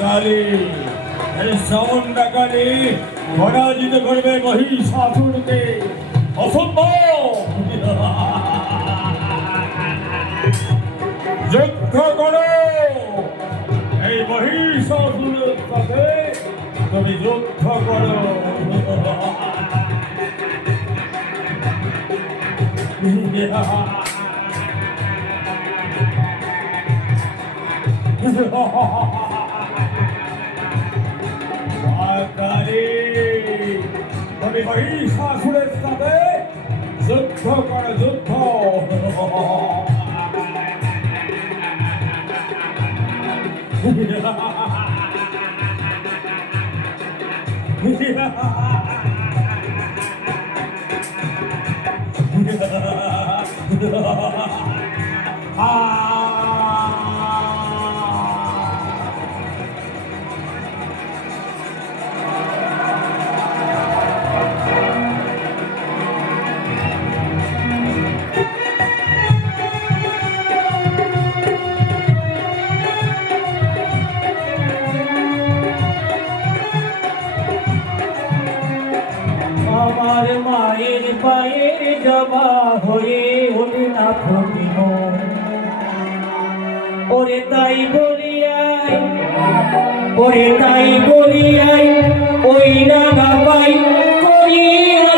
কালী এই চামুন্ডা কালী পরাজিত করবে মহিষাসুরকে। অসম্ভব! যুদ্ধ করো এই মহিষাসুরের সাথে, তুমি যুদ্ধ করো। তুমি মহিষাসুরের সাথে যুদ্ধ করো, যুদ্ধ। আমার মায়ের পায়ের জবা হয়ে ওঠে না ফটিম, ওরে তাই বলিয়াই, ওরে তাই বলিয়াই ওই রাঙা পাই করিয়া